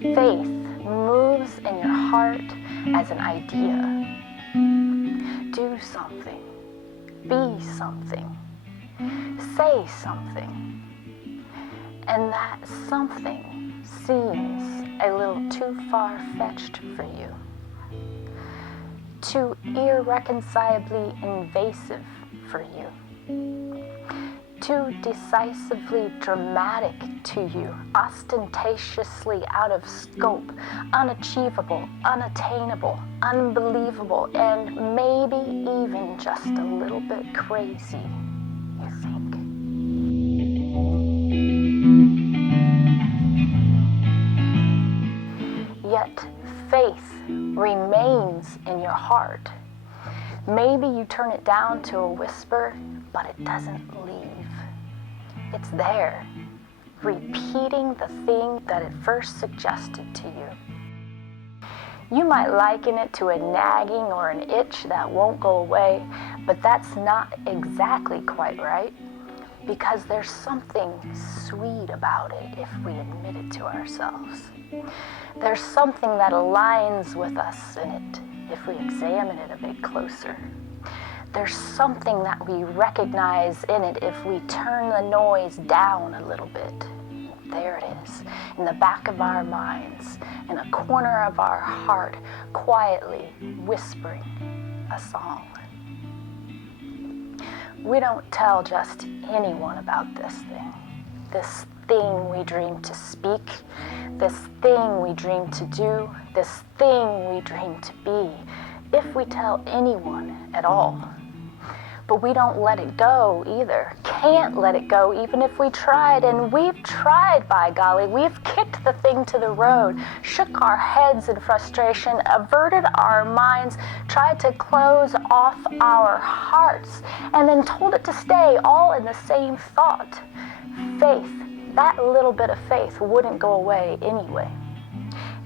Faith moves in your heart as an idea. Do something. Be something. Say something. And that something seems a little too far-fetched for you. Too irreconcilably invasive for you. Too decisively dramatic to you, ostentatiously out of scope, unachievable, unattainable, unbelievable, and maybe even just a little bit crazy, you think. Yet faith remains in your heart. Maybe you turn it down to a whisper, but it doesn't leave. It's there, repeating the thing that it first suggested to you. You might liken it to a nagging or an itch that won't go away, but that's not exactly quite right, because there's something sweet about it if we admit it to ourselves. There's something that aligns with us in it if we examine it a bit closer. There's something that we recognize in it if we turn the noise down a little bit. There it is, in the back of our minds, in a corner of our heart, quietly whispering a song. We don't tell just anyone about this thing we dream to speak, this thing we dream to do, this thing we dream to be, if we tell anyone at all. But we don't let it go either. Can't let it go even if we tried. And we've tried, by golly. We've kicked the thing to the road, shook our heads in frustration, averted our minds, tried to close off our hearts, and then told it to stay, all in the same thought. Faith, that little bit of faith, wouldn't go away anyway.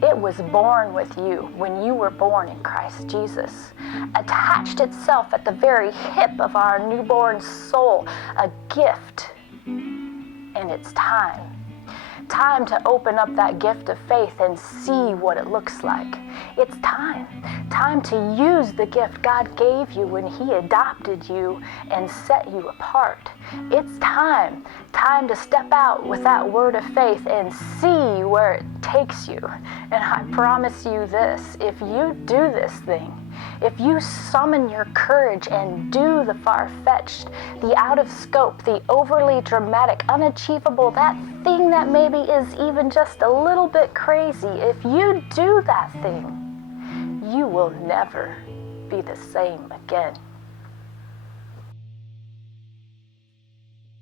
It was born with you when you were born in Christ Jesus, attached itself at the very hip of our newborn soul, a gift. And it's time. Time to open up that gift of faith and see what it looks like. It's time. Time to use the gift God gave you when He adopted you and set you apart. It's time. Time to step out with that word of faith and see where it takes you. And I promise you this, if you do this thing, if you summon your courage and do the far-fetched, the out-of-scope, the overly dramatic, unachievable, that thing that maybe is even just a little bit crazy, if you do that thing, you will never be the same again.